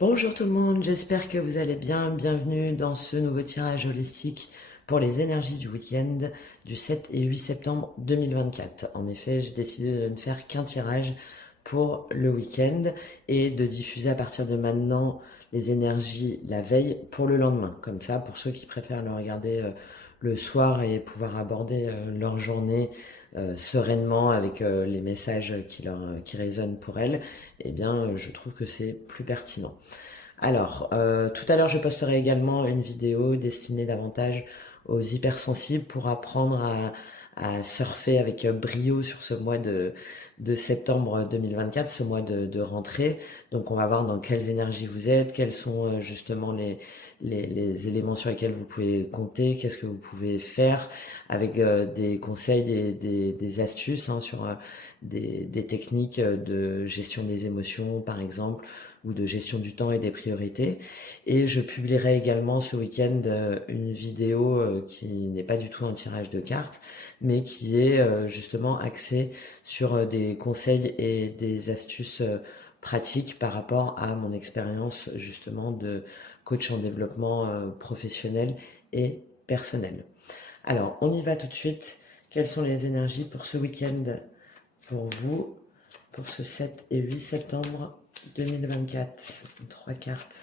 Bonjour tout le monde, j'espère que vous allez bien. Bienvenue dans ce nouveau tirage holistique pour les énergies du week-end du 7 et 8 septembre 2024. En effet, j'ai décidé de ne faire qu'un tirage pour le week-end et de diffuser à partir de maintenant les énergies la veille pour le lendemain. Comme ça, pour ceux qui préfèrent le regarder le soir et pouvoir aborder leur journée sereinement avec les messages qui résonnent pour elles, eh bien, je trouve que c'est plus pertinent. Alors, tout à l'heure, je posterai également une vidéo destinée davantage aux hypersensibles pour apprendre à surfer avec brio sur ce mois de septembre 2024, ce mois de rentrée. Donc, on va voir dans quelles énergies vous êtes, quels sont justement les éléments sur lesquels vous pouvez compter, qu'est-ce que vous pouvez faire avec des conseils, des astuces sur des techniques de gestion des émotions, par exemple, ou de gestion du temps et des priorités. Et je publierai également ce week-end une vidéo qui n'est pas du tout un tirage de cartes, mais qui est justement axée sur des conseils et des astuces pratiques par rapport à mon expérience justement de coach en développement professionnel et personnel. Alors, on y va tout de suite. Quelles sont les énergies pour ce week-end pour vous, pour ce 7 et 8 septembre 2024? Trois cartes.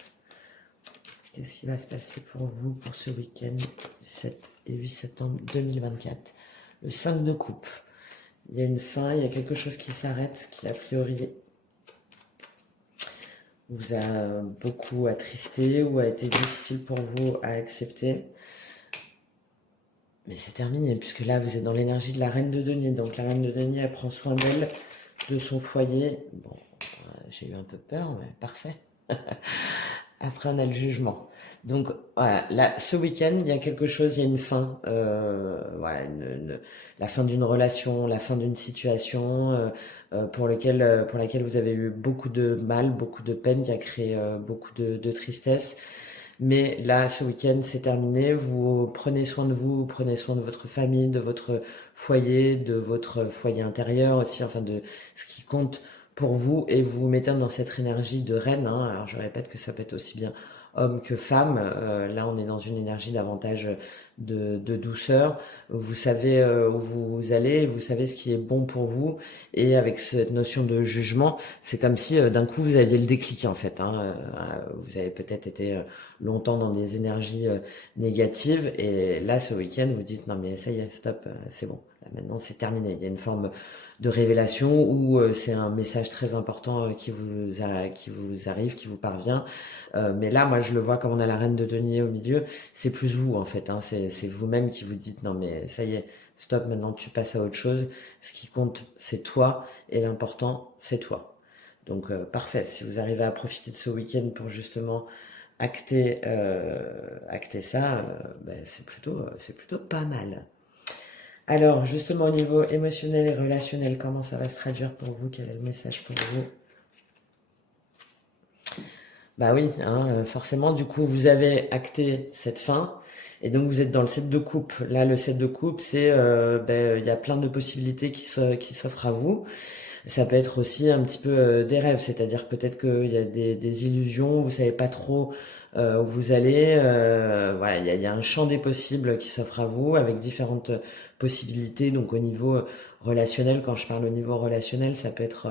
Qu'est-ce qui va se passer pour vous pour ce week-end 7 et 8 septembre 2024? Le 5 de coupe. Il y a une fin, il y a quelque chose qui s'arrête, qui a priori vous a beaucoup attristé ou a été difficile pour vous à accepter. Mais c'est terminé, puisque là, vous êtes dans l'énergie de la reine de denier. Donc la reine de denier, elle prend soin d'elle, de son foyer. Bon, j'ai eu un peu peur, mais parfait. Après, on a le jugement. Donc voilà, là, ce week-end, il y a quelque chose, il y a une fin. Voilà, la fin d'une relation, la fin d'une situation pour laquelle vous avez eu beaucoup de mal, beaucoup de peine, qui a créé beaucoup de tristesse. Mais là, ce week-end, c'est terminé. Vous prenez soin de vous, prenez soin de votre famille, de votre foyer intérieur aussi, enfin de ce qui compte pour vous, et vous vous mettez dans cette énergie de reine. Alors je répète que ça peut être aussi bien homme que femme. Là, on est dans une énergie davantage de douceur. Vous savez où vous allez, vous savez ce qui est bon pour vous, et avec cette notion de jugement, c'est comme si d'un coup vous aviez le déclic en fait. Vous avez peut-être été longtemps dans des énergies négatives, et là, ce week-end, vous dites non mais ça y est, stop, c'est bon. Là, maintenant, c'est terminé. Il y a une forme de révélation où c'est un message très important qui vous arrive, qui vous parvient. Mais là, moi, je le vois comme on a la reine de denier au milieu. C'est plus vous, en fait. C'est vous-même qui vous dites, non, mais ça y est, stop, maintenant tu passes à autre chose. Ce qui compte, c'est toi. Et l'important, c'est toi. Donc, parfait. Si vous arrivez à profiter de ce week-end pour justement acter ça, ben, c'est plutôt pas mal. Alors, justement, au niveau émotionnel et relationnel, comment ça va se traduire pour vous? Quel est le message pour vous? Bah oui, forcément, du coup, vous avez acté cette fin, et donc vous êtes dans le 7 de coupe. Là, le 7 de coupe, c'est, il y a plein de possibilités qui s'offrent à vous. Ça peut être aussi un petit peu des rêves, c'est-à-dire peut-être qu'il y a des illusions, vous savez pas trop où vous allez. Voilà, il y a un champ des possibles qui s'offre à vous avec différentes possibilités. Donc au niveau relationnel, quand je parle au niveau relationnel, ça peut être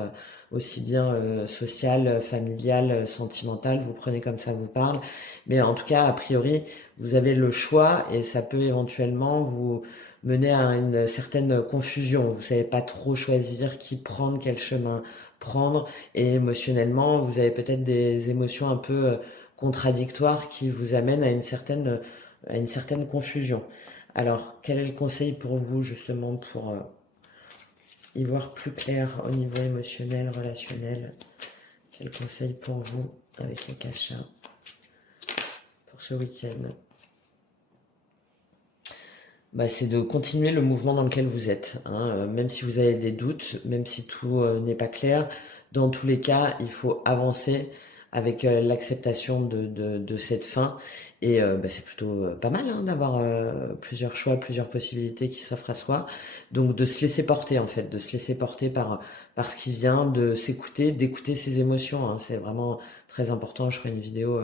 aussi bien social, familial, sentimental. Vous prenez comme ça vous parle. Mais en tout cas, a priori, vous avez le choix, et ça peut éventuellement vous mener à une certaine confusion. Vous savez pas trop choisir qui prendre, quel chemin prendre, et émotionnellement, vous avez peut-être des émotions un peu contradictoires qui vous amènent à une certaine confusion. Alors, quel est le conseil pour vous justement pour y voir plus clair au niveau émotionnel, relationnel? Quel conseil pour vous avec les cachats pour ce week-end? Bah, c'est de continuer le mouvement dans lequel vous êtes, même si vous avez des doutes, même si tout n'est pas clair. Dans tous les cas, il faut avancer avec l'acceptation de cette fin. Et bah, c'est plutôt pas mal hein, d'avoir plusieurs choix, plusieurs possibilités qui s'offrent à soi. Donc de se laisser porter en fait, de se laisser porter par ce qui vient, de s'écouter, d'écouter ses émotions. Hein. C'est vraiment très important. Je ferai une vidéo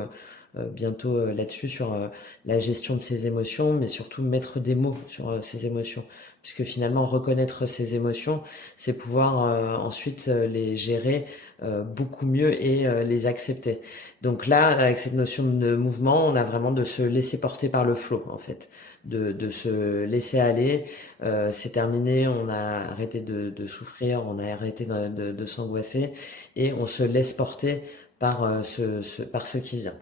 bientôt là-dessus sur la gestion de ses émotions, mais surtout mettre des mots sur ses émotions. Puisque finalement, reconnaître ses émotions, c'est pouvoir ensuite les gérer beaucoup mieux et les accepter. Donc là, avec cette notion de mouvement, on a vraiment de se laisser porter par le flot, en fait, de se laisser aller. C'est terminé, on a arrêté de souffrir, on a arrêté de s'angoisser et on se laisse porter par par ce qui vient.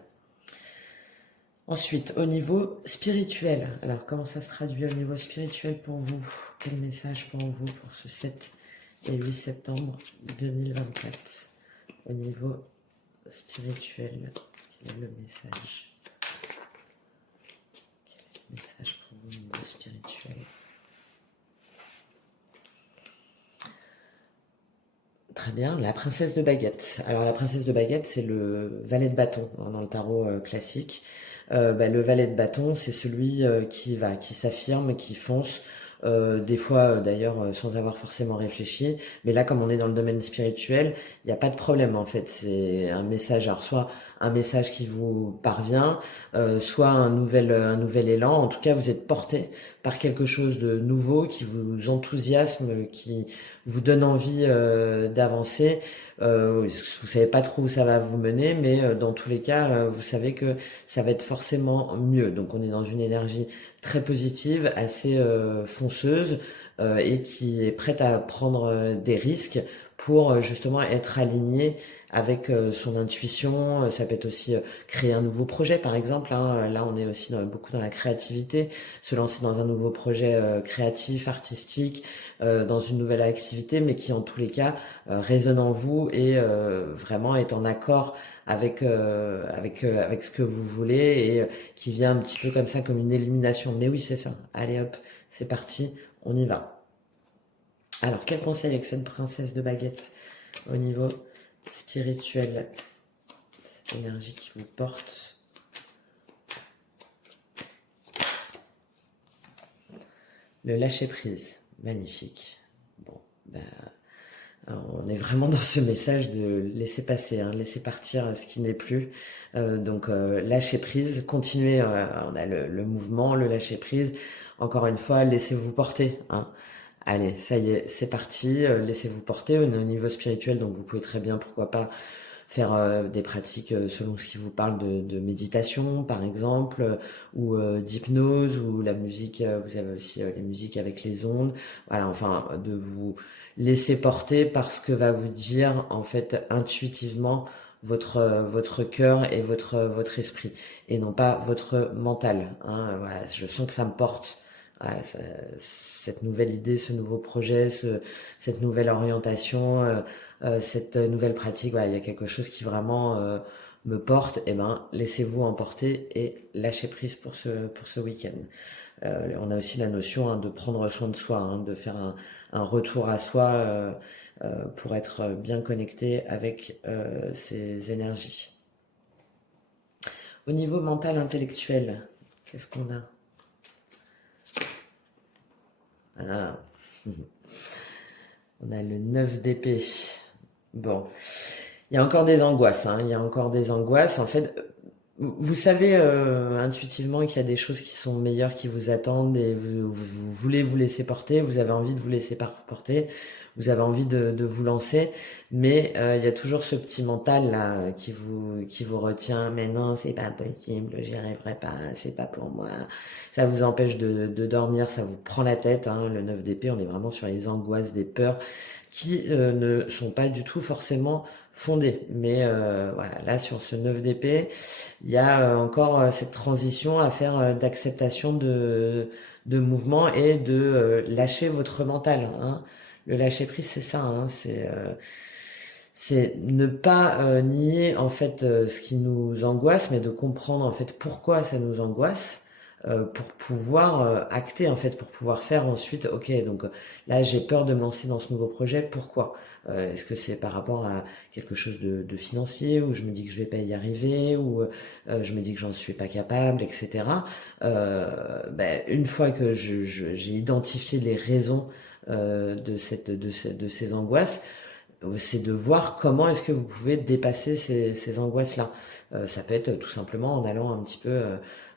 Ensuite, au niveau spirituel, alors comment ça se traduit au niveau spirituel pour vous? Quel message pour vous pour ce 7 et 8 septembre 2024? Au niveau spirituel, quel est le message? Quel est le message pour vous au niveau spirituel? Très bien, la princesse de baguette. Alors la princesse de baguette, c'est le valet de bâton hein, dans le tarot classique. Bah, le valet de bâton, c'est celui qui s'affirme, qui fonce, des fois d'ailleurs sans avoir forcément réfléchi. Mais là, comme on est dans le domaine spirituel, il n'y a pas de problème en fait. C'est un message, alors soit un message qui vous parvient, soit un nouvel élan. En tout cas, vous êtes porté par quelque chose de nouveau qui vous enthousiasme, qui vous donne envie d'avancer. Vous savez pas trop où ça va vous mener, mais dans tous les cas, vous savez que ça va être forcément mieux. Donc on est dans une énergie très positive, assez fonceuse et qui est prête à prendre des risques pour justement être aligné avec son intuition. Ça peut être aussi créer un nouveau projet par exemple. Hein. Là on est aussi beaucoup dans la créativité, se lancer dans un nouveau projet créatif, artistique, dans une nouvelle activité, mais qui en tous les cas résonne en vous et vraiment est en accord avec avec ce que vous voulez et qui vient un petit peu comme ça, comme une illumination. Mais oui, c'est ça. Allez hop, c'est parti, on y va. Alors, quel conseil avec cette princesse de baguette au niveau spirituel? Cette énergie qui vous porte. Le lâcher prise, magnifique. Bon, ben, on est vraiment dans ce message de laisser passer, hein, laisser partir ce qui n'est plus. Donc lâcher prise, continuer. On a le mouvement, le lâcher prise. Encore une fois, laissez-vous porter. Hein. Allez, ça y est, c'est parti. Laissez-vous porter au niveau spirituel. Donc vous pouvez très bien, pourquoi pas, faire des pratiques selon ce qui vous parle de méditation par exemple ou d'hypnose ou la musique vous avez aussi les musiques avec les ondes voilà enfin de vous laisser porter par ce que va vous dire en fait intuitivement votre cœur et votre esprit et non pas votre mental hein. Voilà, je sens que ça me porte voilà, cette nouvelle idée, ce nouveau projet, cette nouvelle orientation, cette nouvelle pratique, voilà, il y a quelque chose qui vraiment me porte, et ben laissez-vous emporter et lâchez prise pour ce week-end. On a aussi la notion hein, de prendre soin de soi, hein, de faire un retour à soi pour être bien connecté avec ces énergies. Au niveau mental intellectuel, qu'est-ce qu'on a? Ah. On a le 9 d'épée. Bon, il y a encore des angoisses, hein. Il y a encore des angoisses. En fait, vous savez intuitivement qu'il y a des choses qui sont meilleures qui vous attendent et vous voulez vous laisser porter, vous avez envie de vous laisser porter, vous avez envie de vous lancer, mais il y a toujours ce petit mental là qui vous retient. Mais non, c'est pas possible, j'y arriverai pas, c'est pas pour moi. Ça vous empêche de dormir, ça vous prend la tête. Hein. Le 9 d'épée, on est vraiment sur les angoisses, des peurs qui ne sont pas du tout forcément fondées. Mais voilà, là sur ce 9 d'épée, il y a encore cette transition à faire d'acceptation de mouvement et de lâcher votre mental. Hein. Le lâcher prise, c'est ça. Hein, c'est ne pas nier en fait ce qui nous angoisse, mais de comprendre en fait pourquoi ça nous angoisse. pour pouvoir acter en fait, pour pouvoir faire ensuite, ok, donc là j'ai peur de me lancer dans ce nouveau projet, pourquoi? Est-ce que c'est par rapport à quelque chose de financier, où je me dis que je vais pas y arriver, ou je me dis que j'en suis pas capable, etc. Une fois que j'ai identifié les raisons de ces angoisses, c'est de voir comment est-ce que vous pouvez dépasser ces angoisses-là. Ça peut être tout simplement en allant un petit peu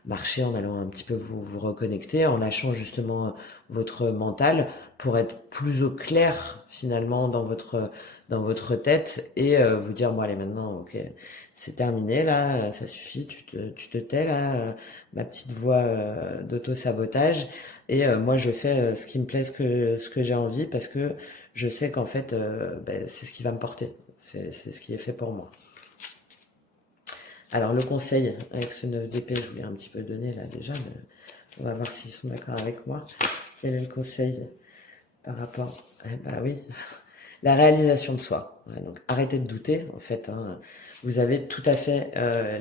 marcher, en allant un petit peu vous reconnecter, en lâchant justement votre mental pour être plus au clair finalement dans votre tête et vous dire, bon allez maintenant, ok, c'est terminé là, ça suffit, tu te tais là, ma petite voix d'auto-sabotage, et moi je fais ce qui me plaît, ce que j'ai envie, parce que je sais qu'en fait, c'est ce qui va me porter. C'est ce qui est fait pour moi. Alors, le conseil avec ce 9 d'épée, je voulais un petit peu donner là déjà, mais on va voir s'ils sont d'accord avec moi. Quel est le conseil par rapport... bah oui, la réalisation de soi. Ouais, donc, arrêtez de douter, en fait. Hein. Vous avez tout à fait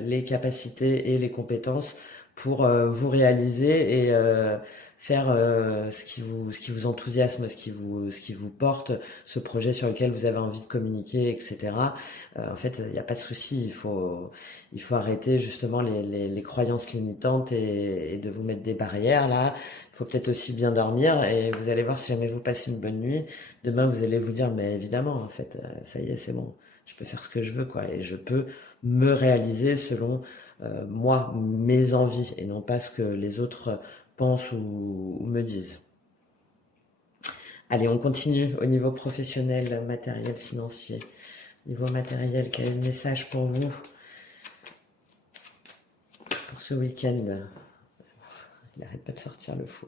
les capacités et les compétences pour vous réaliser et faire ce qui vous enthousiasme, ce qui vous porte, ce projet sur lequel vous avez envie de communiquer, etc. En fait, il n'y a pas de souci. Il faut arrêter justement les croyances limitantes et de vous mettre des barrières là. Il faut peut-être aussi bien dormir, et vous allez voir, si jamais vous passez une bonne nuit, demain vous allez vous dire, mais évidemment, en fait, ça y est, c'est bon. Je peux faire ce que je veux, quoi, et je peux me réaliser selon moi, mes envies, et non pas ce que les autres pensent ou me disent. Allez, on continue au niveau professionnel, matériel, financier. Niveau matériel, quel est le message pour vous pour ce week-end? Il n'arrête pas de sortir le fou.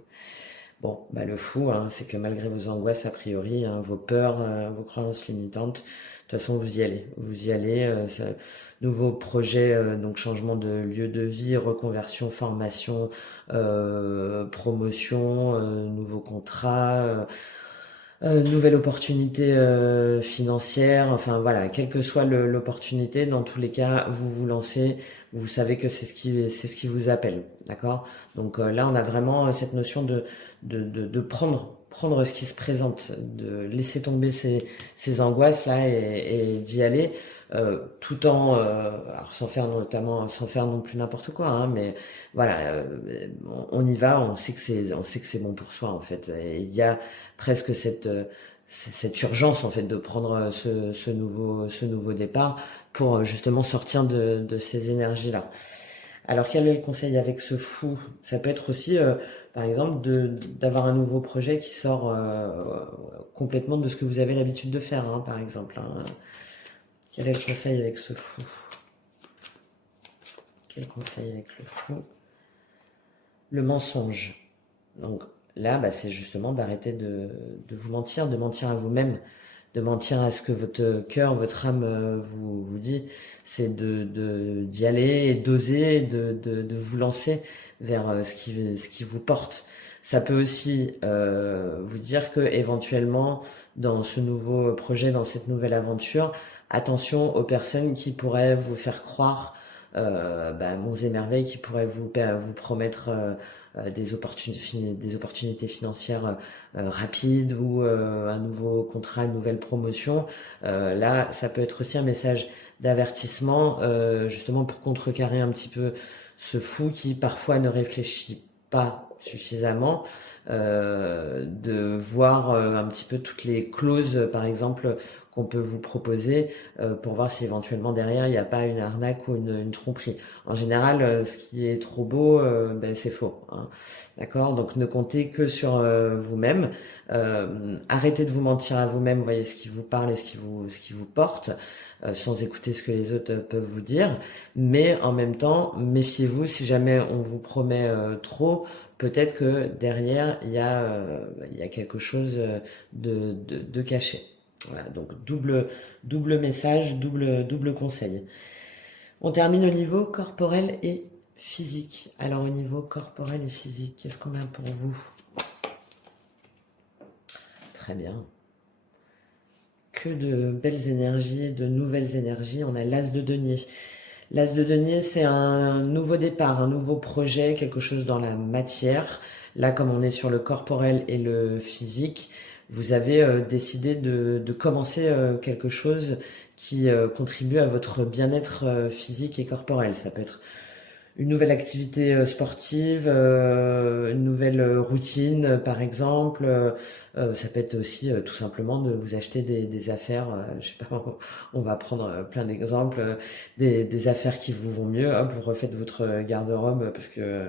Bon, bah le fou, hein, c'est que malgré vos angoisses, a priori, hein, vos peurs, vos croyances limitantes, de toute façon, vous y allez. Vous y allez. Nouveau projet, donc changement de lieu de vie, reconversion, formation, promotion, nouveau contrat. Nouvelle opportunité financière, enfin voilà, quelle que soit l'opportunité, dans tous les cas, vous vous lancez, vous savez que c'est ce qui vous appelle, d'accord? Donc là, on a vraiment cette notion de prendre ce qui se présente, de laisser tomber ces angoisses là et d'y aller, tout en, alors sans faire non plus n'importe quoi, hein, mais voilà, on y va, on sait que c'est bon pour soi en fait. Et il y a presque cette urgence en fait de prendre ce nouveau départ pour justement sortir de ces énergies-là. Alors quel est le conseil avec ce fou? Ça peut être aussi, par exemple, d'avoir un nouveau projet qui sort complètement de ce que vous avez l'habitude de faire, hein, par exemple. Hein. Quel est le conseil avec ce fou? Quel conseil avec le fou? Le mensonge. Donc là, bah, c'est justement d'arrêter de vous mentir, de mentir à vous-même, de mentir à ce que votre cœur, votre âme vous dit. C'est d'y aller et d'oser, de vous lancer vers ce qui vous porte. Ça peut aussi vous dire que éventuellement, dans ce nouveau projet, dans cette nouvelle aventure, attention aux personnes qui pourraient vous faire croire monts et merveilles, qui pourraient vous promettre des opportunités financières rapides, ou un nouveau contrat, une nouvelle promotion. Là, ça peut être aussi un message d'avertissement, justement pour contrecarrer un petit peu ce fou qui parfois ne réfléchit pas suffisamment, de voir un petit peu toutes les clauses, par exemple, qu'on peut vous proposer, pour voir si éventuellement derrière il n'y a pas une arnaque ou une tromperie. En général, ce qui est trop beau, c'est faux. Hein. D'accord? Donc ne comptez que sur vous-même. Arrêtez de vous mentir à vous-même. Voyez ce qui vous parle et ce qui vous porte, sans écouter ce que les autres peuvent vous dire. Mais en même temps, méfiez-vous, si jamais on vous promet trop. Peut-être que derrière il y a quelque chose de caché. Voilà, donc double message, double conseil. On termine au niveau corporel et physique. Alors au niveau corporel et physique, qu'est-ce qu'on a pour vous? Très bien. Que de belles énergies, de nouvelles énergies. On a l'as de denier. L'As de denier, c'est un nouveau départ, un nouveau projet, quelque chose dans la matière. Là, comme on est sur le corporel et le physique, vous avez décidé de commencer quelque chose qui contribue à votre bien-être physique et corporel. Ça peut être une nouvelle activité sportive, une nouvelle routine, par exemple. Ça peut être aussi tout simplement de vous acheter des affaires. Je sais pas, on va prendre plein d'exemples, des affaires qui vous vont mieux. Hop, vous refaites votre garde-robe parce que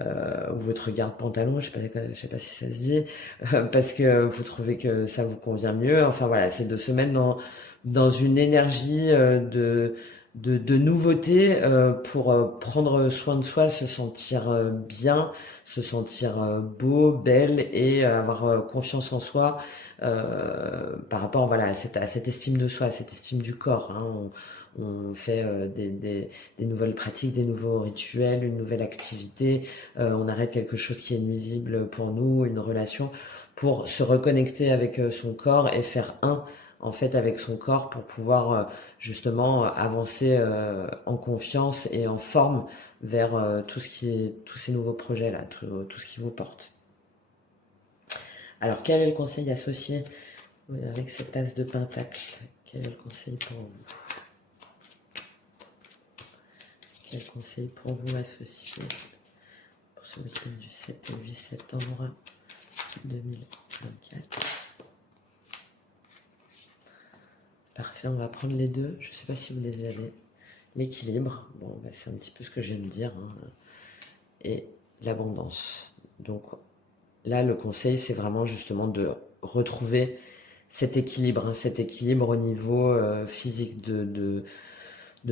ou votre garde-pantalon, je sais pas si ça se dit, parce que vous trouvez que ça vous convient mieux. Enfin voilà, c'est de se mettre dans une énergie de nouveauté pour prendre soin de soi, se sentir bien, se sentir beau, belle et avoir confiance en soi par rapport voilà, à cette estime de soi, à cette estime du corps. Hein. On fait des nouvelles pratiques, des nouveaux rituels, une nouvelle activité, on arrête quelque chose qui est nuisible pour nous, une relation, pour se reconnecter avec son corps et faire un en fait avec son corps pour pouvoir justement avancer en confiance et en forme vers tout ce qui est tous ces nouveaux projets là, tout ce qui vous porte. Alors quel est le conseil associé avec cette tasse de pentacle? Quel est le conseil pour vous? Quel conseil pour vous associé pour ce week-end du 7 et 8 septembre 2024? Parfait, on va prendre les deux. Je ne sais pas si vous les avez. L'équilibre, bon, bah, c'est un petit peu ce que je viens de dire, hein. Et l'abondance. Donc là, le conseil, c'est vraiment justement de retrouver cet équilibre, hein, cet équilibre au niveau physique, de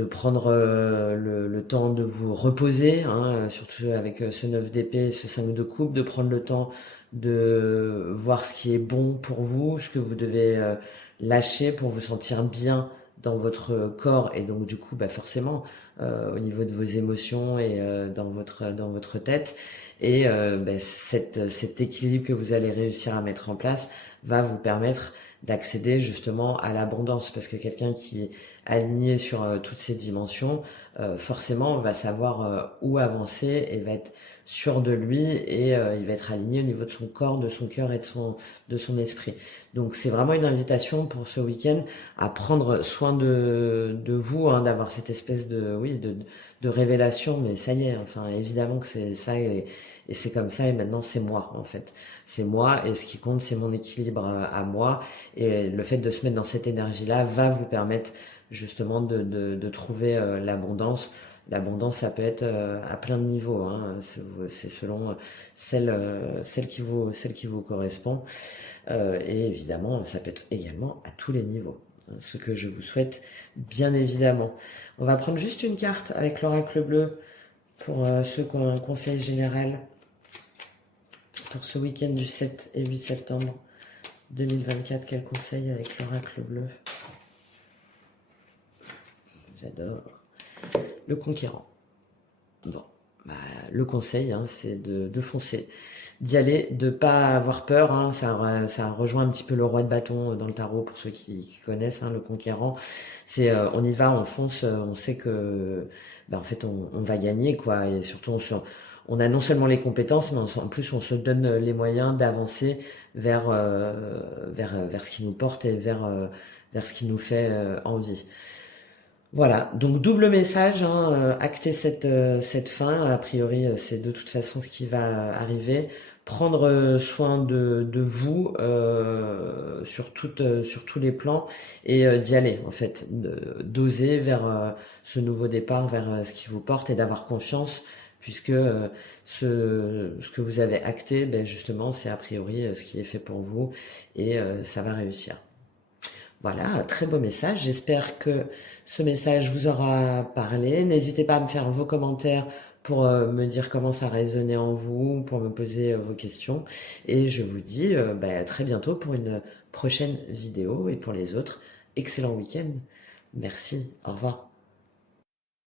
prendre le temps de vous reposer, hein, surtout avec ce 9 d'épée, ce 5 de coupe, de prendre le temps de voir ce qui est bon pour vous, ce que vous devez lâcher pour vous sentir bien dans votre corps et donc du coup bah forcément au niveau de vos émotions et dans votre tête et bah, cet équilibre que vous allez réussir à mettre en place va vous permettre d'accéder justement à l'abondance parce que quelqu'un qui est aligné sur toutes ces dimensions forcément va savoir où avancer et va être sûr de lui et il va être aligné au niveau de son corps, de son cœur et de son esprit. Donc c'est vraiment une invitation pour ce week-end à prendre soin de vous, hein, d'avoir cette espèce de révélation, mais ça y est, enfin évidemment que c'est ça et c'est comme ça et maintenant c'est moi en fait. C'est moi et ce qui compte c'est mon équilibre à moi et le fait de se mettre dans cette énergie-là va vous permettre justement de trouver l'abondance. L'abondance, ça peut être à plein de niveaux, hein. C'est selon celle qui vous correspond. Et évidemment, ça peut être également à tous les niveaux. Ce que je vous souhaite, bien évidemment. On va prendre juste une carte avec l'oracle bleu pour ceux qui ont un conseil général pour ce week-end du 7 et 8 septembre 2024. Quel conseil avec l'oracle bleu? J'adore. Le conquérant. Bon, bah, le conseil, hein, c'est de foncer, d'y aller, de pas avoir peur. Hein, ça rejoint un petit peu le roi de bâton dans le tarot pour ceux qui connaissent, hein, le conquérant. C'est on y va, on fonce, on sait que bah, en fait on va gagner quoi. Et surtout on a non seulement les compétences, mais en plus on se donne les moyens d'avancer vers ce qui nous porte et vers ce qui nous fait envie. Voilà, donc double message, hein, acter cette fin, a priori c'est de toute façon ce qui va arriver, prendre soin de vous sur tous les plans et d'y aller en fait, d'oser vers ce nouveau départ, vers ce qui vous porte et d'avoir confiance puisque ce que vous avez acté, ben, justement c'est a priori ce qui est fait pour vous et ça va réussir. Voilà, un très beau message. J'espère que ce message vous aura parlé. N'hésitez pas à me faire vos commentaires pour me dire comment ça a résonné en vous, pour me poser vos questions. Et je vous dis à très bientôt pour une prochaine vidéo. Et pour les autres, excellent week-end. Merci, au revoir.